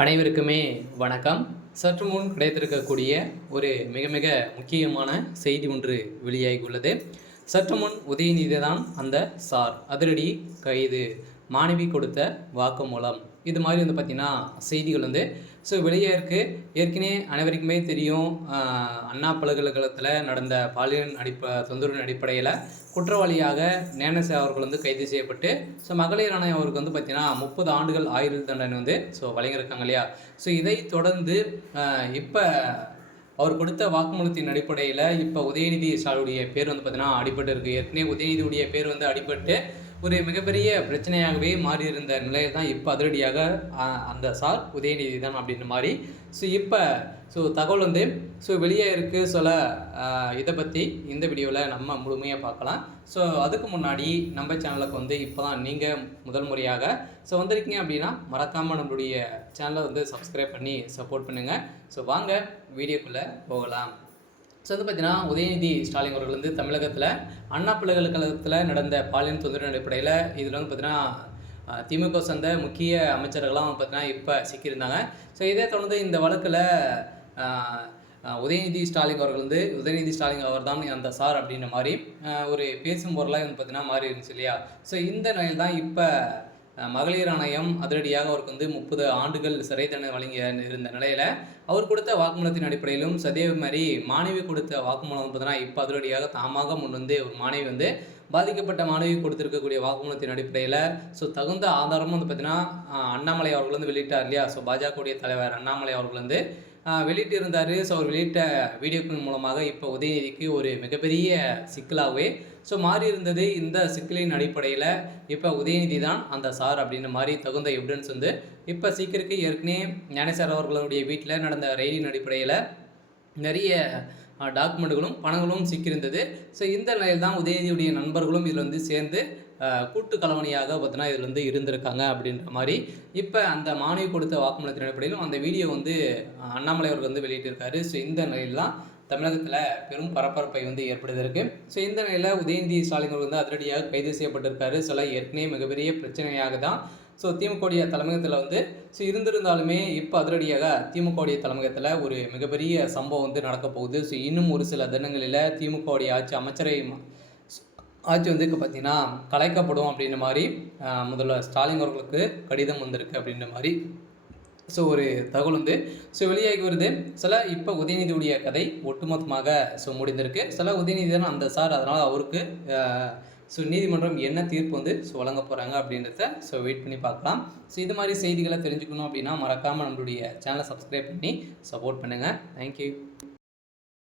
அனைவருக்குமே வணக்கம். சற்று முன் கிடைத்திருக்கக்கூடிய ஒரு மிக மிக முக்கியமான செய்தி ஒன்று வெளியாகியுள்ளது. சற்று முன் உதயநிதி தான் அந்த சார் அதிரடி கைது, மாணவி கொடுத்த வாக்குமூலம், இது மாதிரி பார்த்தீங்கன்னா செய்திகள் வெளியே இருக்குது. ஏற்கனவே அனைவருக்குமே தெரியும், அண்ணா பல்கலைக்கழகத்தில் நடந்த பாலியல் தொந்தரவின் அடிப்படையில் குற்றவாளியாக ஞானசே அவர்கள் கைது செய்யப்பட்டு மகளிர் ஆணையம் அவருக்கு பார்த்தீங்கன்னா 30 ஆண்டுகள் ஆயுள் தண்டனை வழங்கியிருக்காங்க இல்லையா. இதை தொடர்ந்து இப்போ அவர் கொடுத்த வாக்குமூலத்தின் அடிப்படையில் இப்போ உதயநிதி ஸ்டாலினுடைய பேர் பார்த்தீங்கன்னா அடிபட்டு இருக்குது. ஏற்கனவே உதயநிதியுடைய பேர் அடிபட்டு ஒரு மிகப்பெரிய பிரச்சனையாகவே மாறியிருந்த நிலையில் தான் இப்போ அதிரடியாக அந்த சார் உதயநிதி தான் அப்படின்ற மாதிரி இப்போ தகவல் வெளியே இருக்குது. இதை பற்றி இந்த வீடியோவில் நம்ம முழுமையாக பார்க்கலாம். அதுக்கு முன்னாடி நம்ம சேனலுக்கு இப்போ தான் நீங்கள் முதல் முறையாக வந்திருக்கீங்க அப்படின்னா மறக்காமல் நம்மளுடைய சேனலை சப்ஸ்கிரைப் பண்ணி சப்போர்ட் பண்ணுங்கள். வாங்க வீடியோக்குள்ளே போகலாம். பார்த்தீங்கன்னா உதயநிதி ஸ்டாலின் அவர்கள் தமிழகத்தில் அண்ணா பல்கலைக்கழகத்தில் நடந்த பாலியல் தொந்தரவு அடிப்படையில் இதில் பார்த்தீங்கன்னா திமுக சேர்ந்த முக்கிய அமைச்சர்கள்லாம் பார்த்தீங்கன்னா இப்போ சிக்கியிருந்தாங்க. இதே தொடர்ந்து இந்த வழக்கில் உதயநிதி ஸ்டாலின் அவர்கள் உதயநிதி ஸ்டாலின் அவர் தான் அந்த சார் அப்படின்ற மாதிரி ஒரு பேசும் பொருளாக பார்த்தீங்கன்னா மாறி இருந்துச்சு இல்லையா. இந்த நிலையில் தான் இப்போ மகளிர் ஆணையம் அதிரடியாக அவருக்கு 30 ஆண்டுகள் சிறை தண்டனை வழங்கி இருந்த நிலையில் அவர் கொடுத்த வாக்குமூலத்தின் அடிப்படையிலும் அதே மாதிரி மாணவி கொடுத்த வாக்குமூலம் பார்த்தீங்கன்னா இப்போ அதிரடியாக தாமாக முன் ஒரு மாணவி பாதிக்கப்பட்ட மாணவி கொடுத்திருக்கக்கூடிய வாக்குமூலத்தின் அடிப்படையில் தகுந்த ஆதாரமும் பார்த்தீங்கன்னா அண்ணாமலை அவர்கள் வெளியிட்டார் இல்லையா. பாஜகவுடைய தலைவர் அண்ணாமலை அவர்கள் வெளியிட்டு இருந்தார். அவர் வெளியிட்ட வீடியோக்கள் மூலமாக இப்போ உதயநிதிக்கு ஒரு மிகப்பெரிய சிக்கலாகவே மாறி இருந்தது. இந்த சிக்கலின் அடிப்படையில் இப்போ உதயநிதி தான் அந்த சார் அப்படின்ற மாதிரி தகுந்த எவிடன்ஸ் இப்போ சீக்கிரக்கு ஏற்கனவே ஞானேசார் அவர்களுடைய வீட்டில் நடந்த ரெய்டின் அடிப்படையில் நிறைய டாக்குமெண்ட்டுகளும் பணங்களும் சிக்கியிருந்தது. இந்த நிலையில் தான் உதயநிதியுடைய நண்பர்களும் இதில் சேர்ந்து கூட்டு கலவணியாக பார்த்தீங்கன்னா இதில் இருந்திருக்காங்க அப்படின்ற மாதிரி இப்போ அந்த மாணவி கொடுத்த வாக்குமூலத்தின் அடிப்படையிலும் அந்த வீடியோ அண்ணாமலை அவர்கள் வெளியிட்டிருக்காரு. இந்த நிலையில் தான் தமிழகத்தில் பெரும் பரபரப்பை ஏற்படுத்திருக்கு. இந்த நிலையில் உதயநிதி ஸ்டாலின் அவர்கள் அதிரடியாக கைது செய்யப்பட்டிருக்காரு. ஏற்கனவே மிகப்பெரிய பிரச்சனையாக தான் திமுகவுடைய தலைமையகத்தில் இருந்திருந்தாலுமே இப்போ அதிரடியாக திமுகவுடைய தலைமையகத்தில் ஒரு மிகப்பெரிய சம்பவம் நடக்க போகுது. இன்னும் ஒரு சில தினங்களில் திமுகவுடைய ஆட்சி அமைச்சரை ஆட்சி இப்போ பார்த்திங்கன்னா கலைக்கப்படும் அப்படின்ற மாதிரி முதல்வர் ஸ்டாலின் அவர்களுக்கு கடிதம் வந்திருக்கு அப்படின்ற மாதிரி ஒரு தகவல் வெளியாகி வருது. இப்போ உதயநிதியுடைய கதை ஒட்டுமொத்தமாக முடிந்திருக்கு. உதயநிதி தான் அந்த சார், அதனால் அவருக்கு நீதிமன்றம் என்ன தீர்ப்பு வழங்க போகிறாங்க அப்படின்றத வெயிட் பண்ணி பார்க்கலாம். இது மாதிரி செய்திகளை தெரிஞ்சுக்கணும் அப்படின்னா மறக்காமல் நம்மளுடைய சேனலை சப்ஸ்கிரைப் பண்ணி சப்போர்ட் பண்ணுங்கள். தேங்க்யூ.